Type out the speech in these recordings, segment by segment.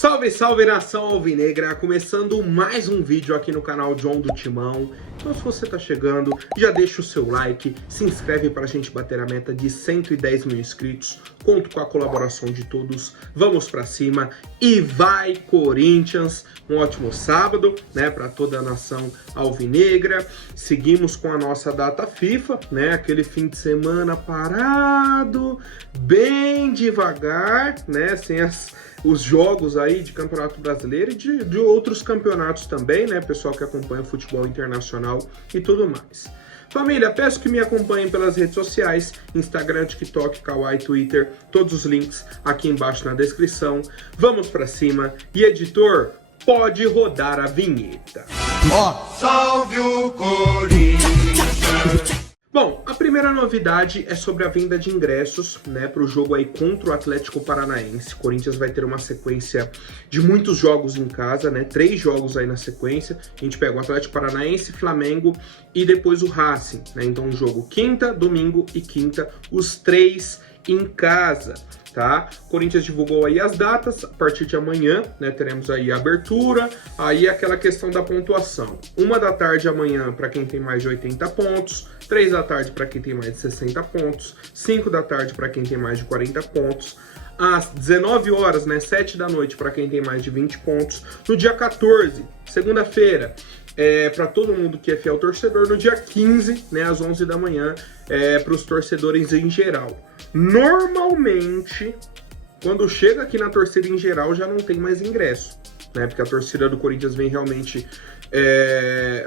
Salve, salve nação alvinegra, começando mais um vídeo aqui no canal John do Timão. Então se você tá chegando, já deixa o seu like, se inscreve pra gente bater a meta de 110 mil inscritos. Conto com a colaboração de todos, vamos pra cima e vai Corinthians! Um ótimo sábado, né, pra toda a nação alvinegra. Seguimos com a nossa data FIFA, né, aquele fim de semana parado, bem devagar, né, sem os jogos aí de Campeonato Brasileiro e de outros campeonatos também, né? Pessoal que acompanha o futebol internacional e tudo mais. Família, peço que me acompanhem pelas redes sociais, Instagram, TikTok, Kawaii, Twitter, todos os links aqui embaixo na descrição. Vamos pra cima e editor, pode rodar a vinheta. Salve o Corinthians! Bom, a primeira novidade é sobre a venda de ingressos, né, para o jogo aí contra o Atlético Paranaense. O Corinthians vai ter uma sequência de muitos jogos em casa, né, 3 jogos aí na sequência. A gente pega o Atlético Paranaense, Flamengo e depois o Racing, né, então um jogo quinta, domingo e quinta, os 3 em casa. Tá? O Corinthians divulgou aí as datas, a partir de amanhã, né, teremos aí a abertura, aí aquela questão da pontuação. 1 da tarde amanhã para quem tem mais de 80 pontos, 3 da tarde para quem tem mais de 60 pontos, 5 da tarde para quem tem mais de 40 pontos, às 19 horas, né, 7 da noite para quem tem mais de 20 pontos, no dia 14, segunda-feira, para todo mundo que é fiel torcedor, no dia 15, né, às 11 da manhã, para os torcedores em geral. Normalmente, quando chega aqui na torcida em geral, já não tem mais ingresso, né? Porque a torcida do Corinthians vem realmente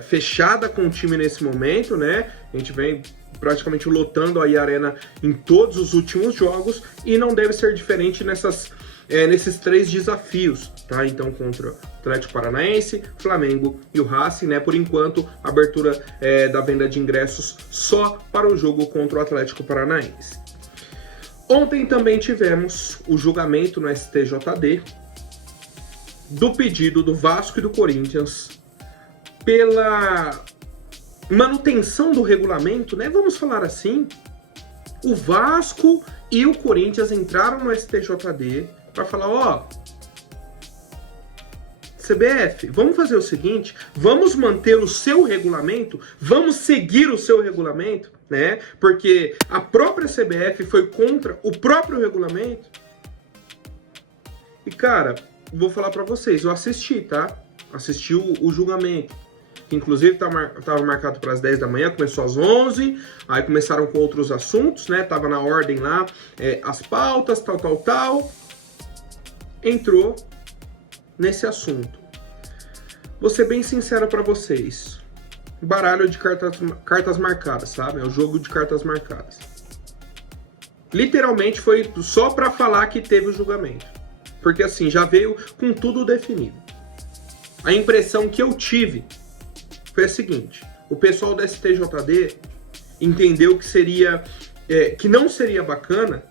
fechada com o time nesse momento, né? A gente vem praticamente lotando aí a arena em todos os últimos jogos e não deve ser diferente nesses 3 desafios, tá? Então, contra o Atlético Paranaense, Flamengo e o Racing, né? Por enquanto, abertura da venda de ingressos só para o jogo contra o Atlético Paranaense. Ontem também tivemos o julgamento no STJD do pedido do Vasco e do Corinthians pela manutenção do regulamento, né? Vamos falar assim. O Vasco e o Corinthians entraram no STJD para falar, ó, CBF, vamos fazer o seguinte, vamos manter o seu regulamento, vamos seguir o seu regulamento, né? Porque a própria CBF foi contra o próprio regulamento. E cara, vou falar para vocês, eu assisti, tá? Assisti o julgamento, que inclusive tava marcado para as 10 da manhã, começou às 11, aí começaram com outros assuntos, né? Tava na ordem lá, as pautas, tal. Entrou nesse assunto. Vou ser bem sincero para vocês. Baralho de cartas marcadas, sabe? É o jogo de cartas marcadas. Literalmente foi só para falar que teve o julgamento. Porque assim, já veio com tudo definido. A impressão que eu tive foi a seguinte: o pessoal da STJD entendeu que não seria bacana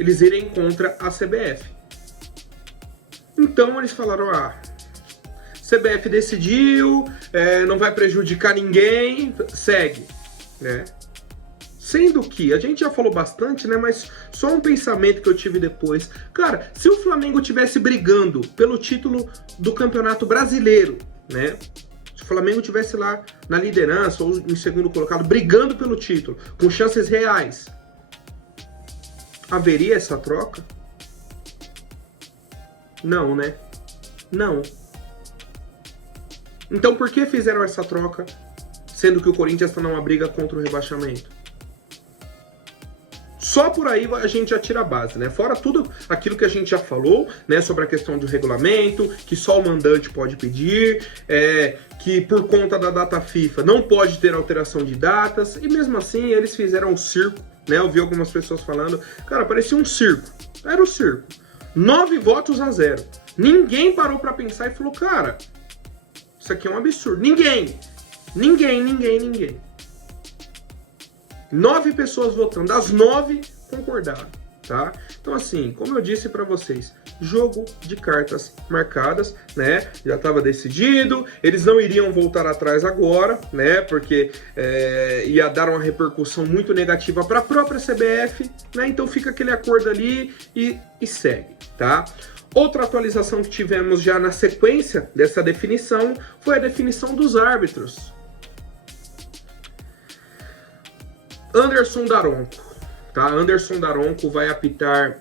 eles irem contra a CBF. Então eles falaram, CBF decidiu, não vai prejudicar ninguém, segue, né? Sendo que, a gente já falou bastante, né, mas só um pensamento que eu tive depois. Cara, se o Flamengo tivesse brigando pelo título do Campeonato Brasileiro, né? Se o Flamengo tivesse lá na liderança ou em segundo colocado, brigando pelo título, com chances reais, haveria essa troca? Não, né? Não. Então por que fizeram essa troca, sendo que o Corinthians está numa briga contra o rebaixamento? Só por aí a gente já tira a base, né? Fora tudo aquilo que a gente já falou, né? Sobre a questão do regulamento, que só o mandante pode pedir, que por conta da data FIFA não pode ter alteração de datas, e mesmo assim eles fizeram um circo, né? Eu vi algumas pessoas falando, cara, parecia um circo. Era um circo. 9 votos a 0. Ninguém parou pra pensar e falou, cara, isso aqui é um absurdo. Ninguém. 9 pessoas votando, as 9 concordaram. tá? Então assim, como eu disse para vocês, jogo de cartas marcadas, né? Já estava decidido, eles não iriam voltar atrás agora, né? Porque ia dar uma repercussão muito negativa para a própria CBF, né? Então fica aquele acordo ali e segue, tá? Outra atualização que tivemos já na sequência dessa definição foi a definição dos árbitros. Anderson Daronco, tá? Anderson Daronco vai apitar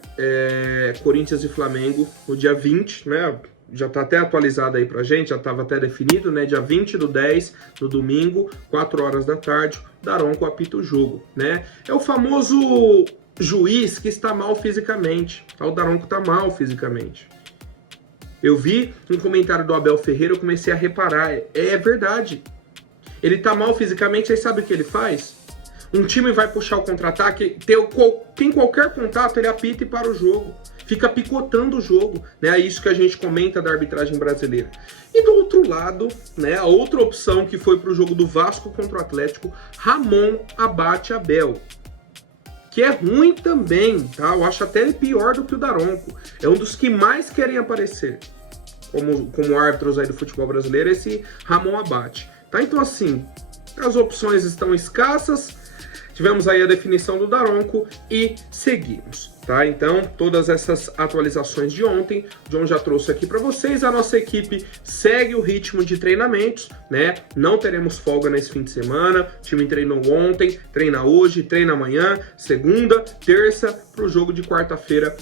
Corinthians e Flamengo no dia 20, né? Já tá até atualizado aí pra gente, já estava até definido, né? Dia 20/10, no domingo, 4 horas da tarde, Daronco apita o jogo, né? É o famoso juiz que está mal fisicamente. O Daronco está mal fisicamente. Eu vi um comentário do Abel Ferreira, eu comecei a reparar. É verdade. Ele está mal fisicamente, aí sabe o que ele faz? Um time vai puxar o contra-ataque, tem qualquer contato, ele apita e para o jogo. Fica picotando o jogo, né? É isso que a gente comenta da arbitragem brasileira. E do outro lado, né, a outra opção que foi para o jogo do Vasco contra o Atlético, Ramon abate Abel. Que é ruim também, tá? Eu acho até ele pior do que o Daronco. É um dos que mais querem aparecer como árbitros aí do futebol brasileiro, esse Ramon Abate, tá? Então assim, as opções estão escassas, tivemos aí a definição do Daronco e seguimos, tá? Então, todas essas atualizações de ontem, o John já trouxe aqui para vocês. A nossa equipe segue o ritmo de treinamentos, né? Não teremos folga nesse fim de semana. O time treinou ontem, treina hoje, treina amanhã, segunda, terça, para o jogo de quarta-feira.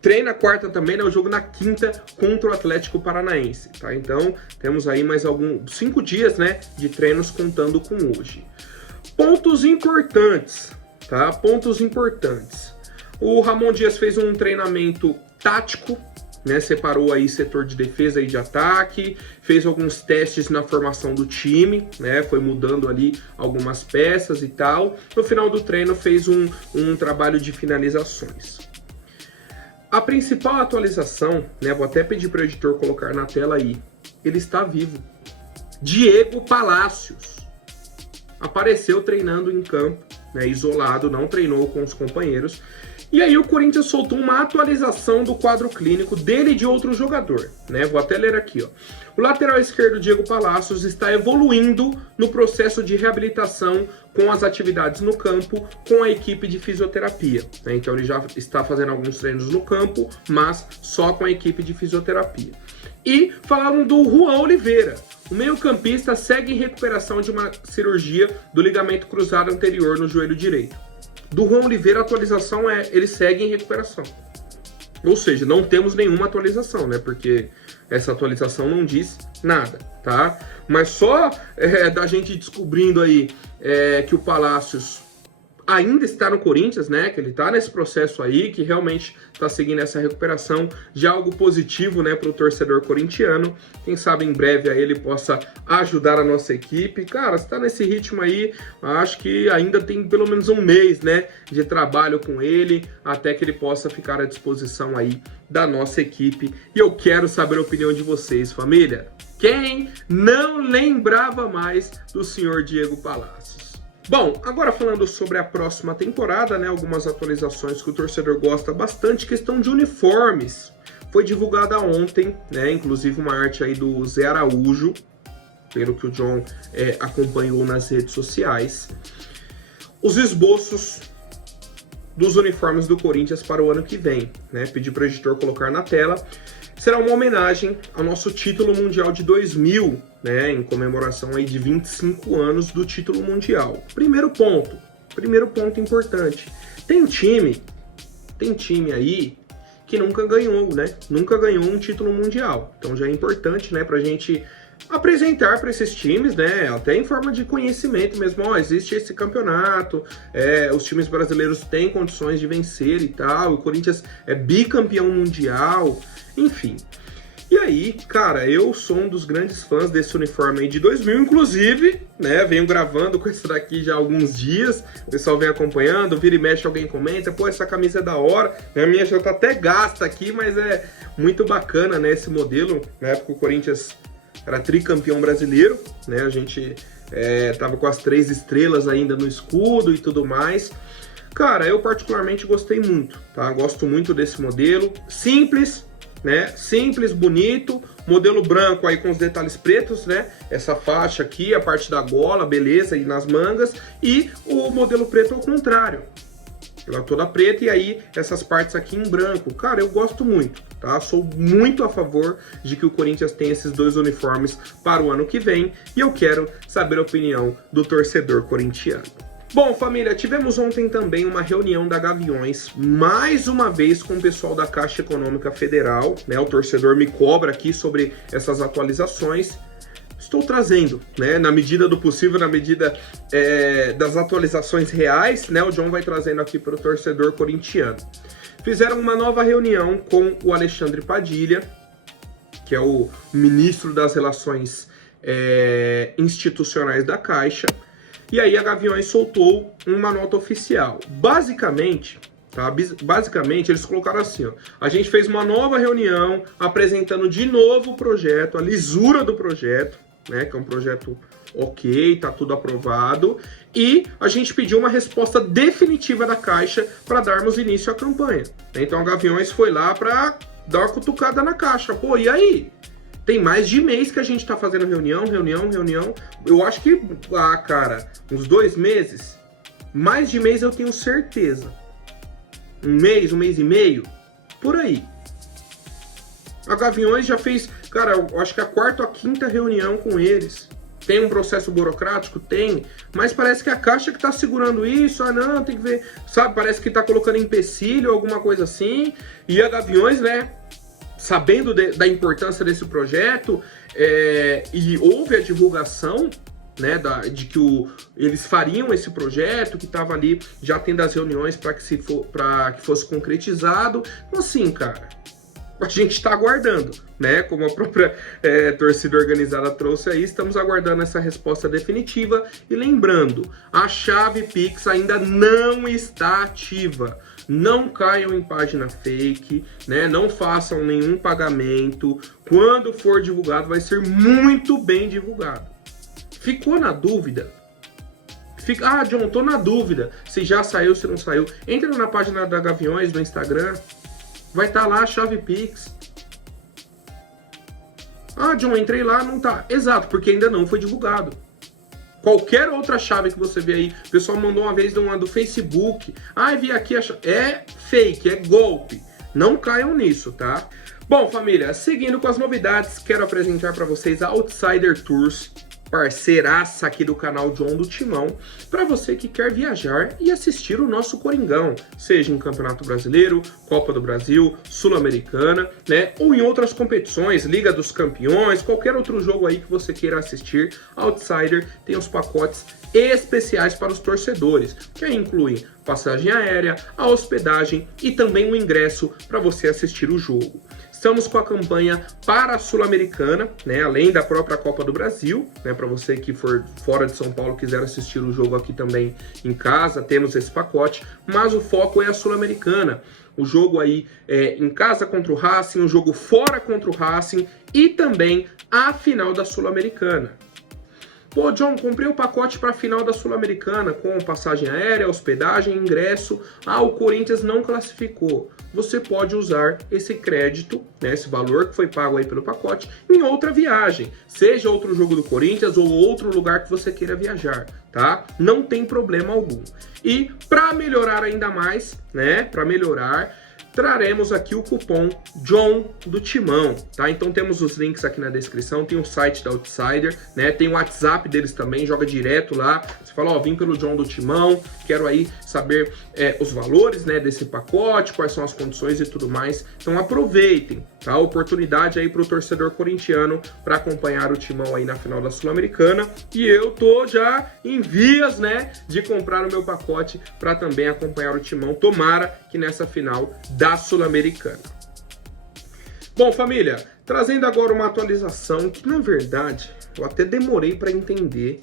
Treina quarta também, né? O jogo na quinta contra o Atlético Paranaense, tá? Então, temos aí mais 5 dias, né, de treinos contando com hoje. Pontos importantes, tá? Pontos importantes. O Ramon Dias fez um treinamento tático, né? Separou aí setor de defesa e de ataque, fez alguns testes na formação do time, né? Foi mudando ali algumas peças e tal. No final do treino fez um trabalho de finalizações. A principal atualização, né? Vou até pedir para o editor colocar na tela aí. Ele está vivo. Diego Palacios apareceu treinando em campo, né, isolado, não treinou com os companheiros. E aí o Corinthians soltou uma atualização do quadro clínico dele e de outro jogador, né? Vou até ler aqui, ó. O lateral esquerdo Diego Palacios está evoluindo no processo de reabilitação com as atividades no campo com a equipe de fisioterapia, né? Então ele já está fazendo alguns treinos no campo, mas só com a equipe de fisioterapia. E falaram do Juan Oliveira. O meio-campista segue em recuperação de uma cirurgia do ligamento cruzado anterior no joelho direito. Do Juan Oliveira, a atualização ele segue em recuperação. Ou seja, não temos nenhuma atualização, né? Porque essa atualização não diz nada, tá? Mas só da gente descobrindo aí que o Palacios ainda está no Corinthians, né? Que ele está nesse processo aí, que realmente está seguindo essa recuperação, já algo positivo, né, para o torcedor corintiano. Quem sabe em breve aí ele possa ajudar a nossa equipe. Cara, se tá nesse ritmo aí, acho que ainda tem pelo menos um mês, né, de trabalho com ele, até que ele possa ficar à disposição aí da nossa equipe. E eu quero saber a opinião de vocês, família. Quem não lembrava mais do senhor Diego Palacios? Bom, agora falando sobre a próxima temporada, né, algumas atualizações que o torcedor gosta bastante, questão de uniformes. Foi divulgada ontem, né, inclusive uma arte aí do Zé Araújo, pelo que o John acompanhou nas redes sociais. Os esboços dos uniformes do Corinthians para o ano que vem, né, pedi para o editor colocar na tela. Será uma homenagem ao nosso título mundial de 2000, né, em comemoração aí de 25 anos do título mundial. Primeiro ponto importante. Tem time aí que nunca ganhou, né? Nunca ganhou um título mundial. Então já é importante, né, pra gente apresentar para esses times, né, até em forma de conhecimento mesmo, ó, existe esse campeonato, os times brasileiros têm condições de vencer e tal, o Corinthians é bicampeão mundial, enfim. E aí, cara, eu sou um dos grandes fãs desse uniforme aí de 2000, inclusive, né, venho gravando com esse daqui já há alguns dias, o pessoal vem acompanhando, vira e mexe, alguém comenta, pô, essa camisa é da hora, a minha já tá até gasta aqui, mas é muito bacana, né, esse modelo, na época o Corinthians era tricampeão brasileiro, né, a gente tava com as 3 estrelas ainda no escudo e tudo mais. Cara, eu particularmente gostei muito, tá? Gosto muito desse modelo, simples, né? Simples, bonito, modelo branco aí com os detalhes pretos, né? Essa faixa aqui, a parte da gola, beleza, e nas mangas, e o modelo preto ao contrário. Ela toda preta e aí essas partes aqui em branco. Cara, eu gosto muito, tá? Sou muito a favor de que o Corinthians tenha esses dois uniformes para o ano que vem e eu quero saber a opinião do torcedor corintiano. Bom, família, tivemos ontem também uma reunião da Gaviões, mais uma vez com o pessoal da Caixa Econômica Federal, né? O torcedor me cobra aqui sobre essas atualizações. Estou trazendo, né, na medida do possível, na medida das atualizações reais, né, o John vai trazendo aqui para o torcedor corintiano. Fizeram uma nova reunião com o Alexandre Padilha, que é o ministro das Relações Institucionais da Caixa, e aí a Gaviões soltou uma nota oficial. Basicamente, eles colocaram assim, ó, a gente fez uma nova reunião apresentando de novo o projeto, a lisura do projeto, né, que é um projeto ok, tá tudo aprovado, e a gente pediu uma resposta definitiva da Caixa para darmos início à campanha. Então a Gaviões foi lá para dar uma cutucada na Caixa. Pô, e aí? Tem mais de mês que a gente tá fazendo reunião. Eu acho que, cara, uns 2 meses, mais de mês eu tenho certeza. Um mês e meio, por aí. A Gaviões já fez, cara, eu acho que a 4ª ou a 5ª reunião com eles. Tem um processo burocrático? Tem. Mas parece que a Caixa que tá segurando isso, não, tem que ver, sabe? Parece que tá colocando empecilho, alguma coisa assim. E a Gaviões, né, sabendo da importância desse projeto, e houve a divulgação, né, de que eles fariam esse projeto, que estava ali já tendo as reuniões para que fosse concretizado. Então, assim, cara, a gente está aguardando, né? Como a própria torcida organizada trouxe aí, estamos aguardando essa resposta definitiva. E lembrando, a chave Pix ainda não está ativa. Não caiam em página fake, né? Não façam nenhum pagamento. Quando for divulgado, vai ser muito bem divulgado. Ficou na dúvida? John, tô na dúvida se já saiu, se não saiu. Entra na página da Gaviões no Instagram. Vai estar lá a chave Pix. John, entrei lá, não tá. Exato, porque ainda não foi divulgado. Qualquer outra chave que você vê aí, o pessoal mandou uma vez do Facebook. Vi aqui a chave. É fake, é golpe. Não caiam nisso, tá? Bom, família, seguindo com as novidades, quero apresentar para vocês a Outsider Tours, parceiraça aqui do canal John do Timão, para você que quer viajar e assistir o nosso Coringão, seja em Campeonato Brasileiro, Copa do Brasil, Sul-Americana, né, ou em outras competições, Liga dos Campeões, qualquer outro jogo aí que você queira assistir. A Outsider tem os pacotes especiais para os torcedores, que aí incluem passagem aérea, a hospedagem e também o ingresso para você assistir o jogo. Estamos com a campanha para a Sul-Americana, né, além da própria Copa do Brasil, né, para você que for fora de São Paulo quiser assistir o jogo aqui também em casa, temos esse pacote, mas o foco é a Sul-Americana. O jogo aí em casa contra o Racing, o jogo fora contra o Racing e também a final da Sul-Americana. Pô, John, comprei o pacote para a final da Sul-Americana com passagem aérea, hospedagem, ingresso. O Corinthians não classificou. Você pode usar esse crédito, né, esse valor que foi pago aí pelo pacote, em outra viagem. Seja outro jogo do Corinthians ou outro lugar que você queira viajar, tá? Não tem problema algum. E para melhorar ainda mais, né, traremos aqui o cupom John do Timão, tá? Então temos os links aqui na descrição, tem o site da Outsider, né? Tem o WhatsApp deles também, joga direto lá. Você fala, vim pelo John do Timão, quero aí saber os valores, né, desse pacote, quais são as condições e tudo mais. Então aproveitem, tá? Oportunidade aí pro torcedor corintiano para acompanhar o Timão aí na final da Sul-Americana. E eu tô já em vias, né, de comprar o meu pacote para também acompanhar o Timão. Tomara que nessa final da Sul-Americana. Bom, família, trazendo agora uma atualização que, na verdade, eu até demorei para entender,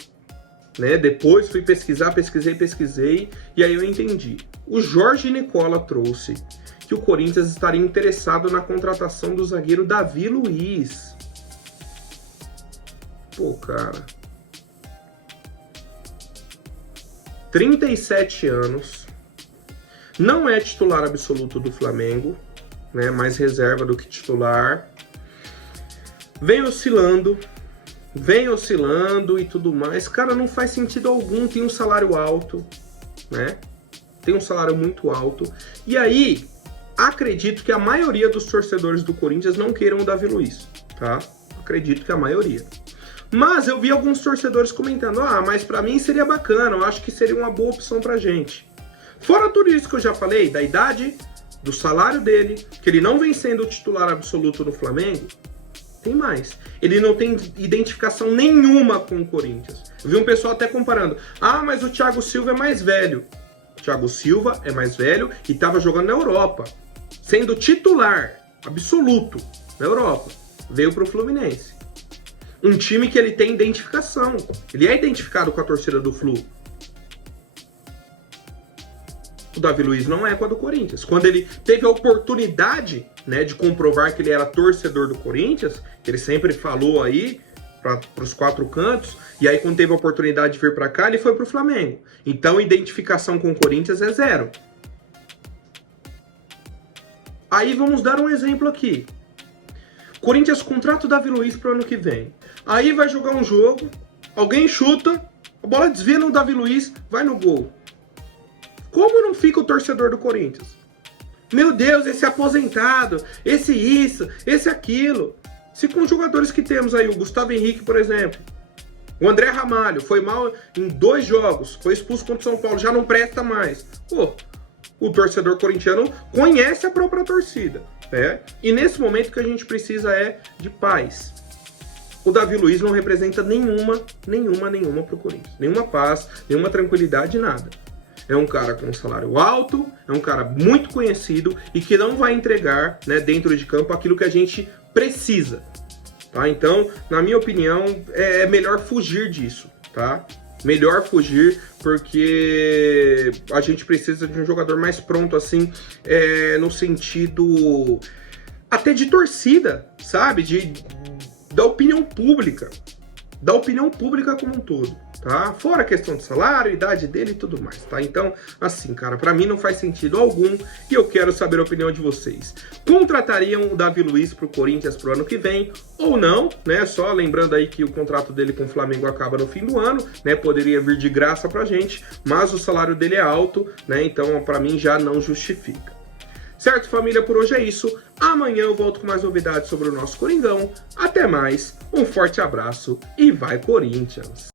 né? Depois fui pesquisei, e aí eu entendi. O Jorge Nicola trouxe que o Corinthians estaria interessado na contratação do zagueiro Davi Luiz. Pô, cara. 37 anos, Não é titular absoluto do Flamengo, né? Mais reserva do que titular. Vem oscilando e tudo mais. Cara, não faz sentido algum. Tem um salário alto, né? Tem um salário muito alto. E aí, acredito que a maioria dos torcedores do Corinthians não queiram o Davi Luiz, tá? Acredito que a maioria. Mas eu vi alguns torcedores comentando, mas pra mim seria bacana, eu acho que seria uma boa opção pra gente. Fora tudo isso que eu já falei, da idade, do salário dele, que ele não vem sendo o titular absoluto no Flamengo, tem mais. Ele não tem identificação nenhuma com o Corinthians. Eu vi um pessoal até comparando, mas o Thiago Silva é mais velho. O Thiago Silva é mais velho e estava jogando na Europa, sendo titular absoluto na Europa. Veio pro Fluminense. Um time que ele tem identificação. Ele é identificado com a torcida do Flu. O Davi Luiz não é com a do Corinthians. Quando ele teve a oportunidade, né, de comprovar que ele era torcedor do Corinthians, ele sempre falou aí para os quatro cantos, e aí quando teve a oportunidade de vir para cá, ele foi pro Flamengo. Então, identificação com o Corinthians é zero. Aí vamos dar um exemplo aqui. Corinthians contrata o Davi Luiz para o ano que vem. Aí vai jogar um jogo, alguém chuta, a bola desvia no Davi Luiz, vai no gol. Como não fica o torcedor do Corinthians? Meu Deus, esse aposentado, esse isso, esse aquilo. Se com os jogadores que temos aí, o Gustavo Henrique, por exemplo, o André Ramalho, foi mal em 2 jogos, foi expulso contra o São Paulo, já não presta mais. Pô, o torcedor corintiano conhece a própria torcida, né? E nesse momento que a gente precisa é de paz. O Davi Luiz não representa nenhuma pro Corinthians. Nenhuma paz, nenhuma tranquilidade, nada. É um cara com um salário alto, é um cara muito conhecido e que não vai entregar, né, dentro de campo aquilo que a gente precisa, tá? Então, na minha opinião, é melhor fugir disso, tá? Melhor fugir, porque a gente precisa de um jogador mais pronto, assim, no sentido até de torcida, sabe? Da opinião pública como um todo, tá? Fora a questão de salário, idade dele e tudo mais, tá? Então, assim, cara, pra mim não faz sentido algum e eu quero saber a opinião de vocês. Contratariam o Davi Luiz pro Corinthians pro ano que vem ou não, né? Só lembrando aí que o contrato dele com o Flamengo acaba no fim do ano, né? Poderia vir de graça pra gente, mas o salário dele é alto, né? Então, pra mim já não justifica. Certo, família? Por hoje é isso. Amanhã eu volto com mais novidades sobre o nosso Coringão. Até mais, um forte abraço e vai Corinthians!